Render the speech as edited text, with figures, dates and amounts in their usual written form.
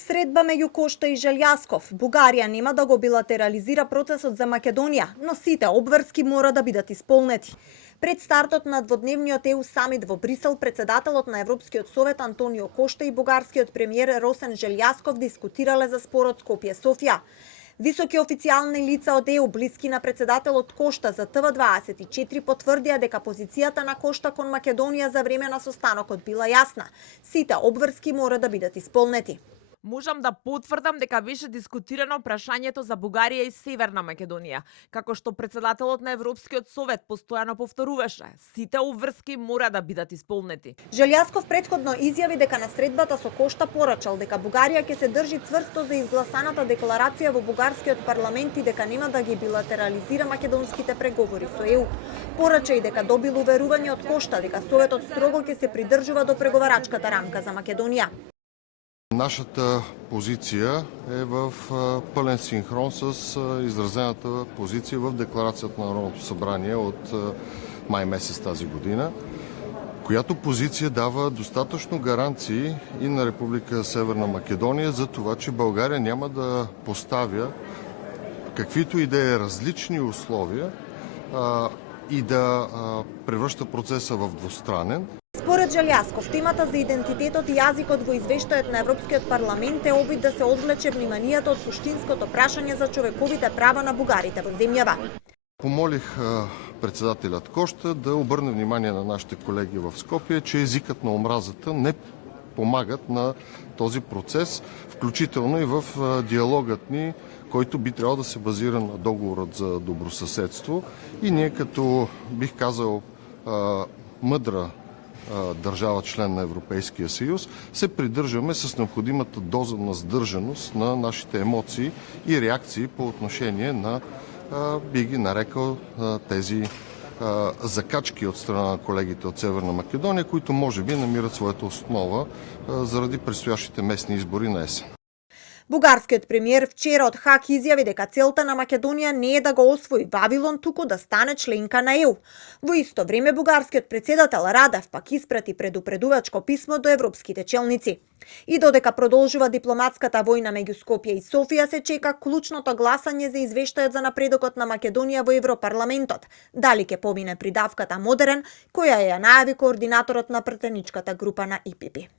Средба меѓу Кошта и Желјасков. Бугарија нема да го билатерализира процесот за Македонија, но сите обврски мора да бидат исполнети. Пред стартот на дводневниот ЕУ самит во Брисел, председателот на Европскиот совет Антонио Кошта и бугарскиот премиер Росен Желјасков дискутирале за спорот Скопје-Софија. Високи официјални лица од ЕУ блиски на председателот Кошта за ТВ24 потврдија дека позицијата на Кошта кон Македонија за време на состанокот била јасна. Сите обврски мора да бидат исполнети. Можам да потврдам дека беше дискутирано прашањето за Бугарија и Северна Македонија, како што председателот на Европскиот совет постојано повторуваше. Сите обврски мора да бидат исполнети. Желјасков претходно изјави дека на средбата со Кошта порачал дека Бугарија ќе се држи цврсто за изгласаната декларација во бугарскиот парламент и дека нема да ги билатерализира македонските преговори со ЕУ. Порача и дека добил уверување од Кошта дека советот строго ќе се придржува до преговарачката рамка за Македонија. Нашата позиция е в пълен синхрон с изразената позиция в декларацията на Народното събрание от май месец тази година, която позиция дава достатъчно гаранции и на Република Северна Македония за това, че България няма да поставя каквито и да е различни условия и да превръща процеса в двустранен. Според Желјасков, темата за идентитетот и јазикот во извештајот на Европскиот парламент е обид да се одвлече вниманието од суштинското прашање за човековите права на бугарите во земјава. Помолих председателят Кошта да обърне внимание на нашите колеги в Скопие, че езикът на омразата не помагат на този процес, включително и в диалогът ни, който би трябвало да се базира на договорът за добросъседство. И ние като, бих казал, мъдра държава член на Европейския съюз, се придържаме с необходимата доза на сдържаност на нашите емоции и реакции по отношение на, би ги нарекал, тези закачки от страна на колегите от Северна Македония, които може би намират своята основа заради предстоящите местни избори на есен. Бугарскиот премиер вчера од Хаг изјави дека целта на Македонија не е да го освои Вавилон, туку да стане членка на ЕУ. Во исто време, бугарскиот председател Радев пак испрати предупредувачко писмо до европските челници. И додека продолжува дипломатската војна меѓу Скопје и Софија, се чека клучното гласање за извештајот за напредокот на Македонија во Европарламентот. Дали ќе помине придавката модерен, која ја најави координаторот на пратеничката група на ИПП.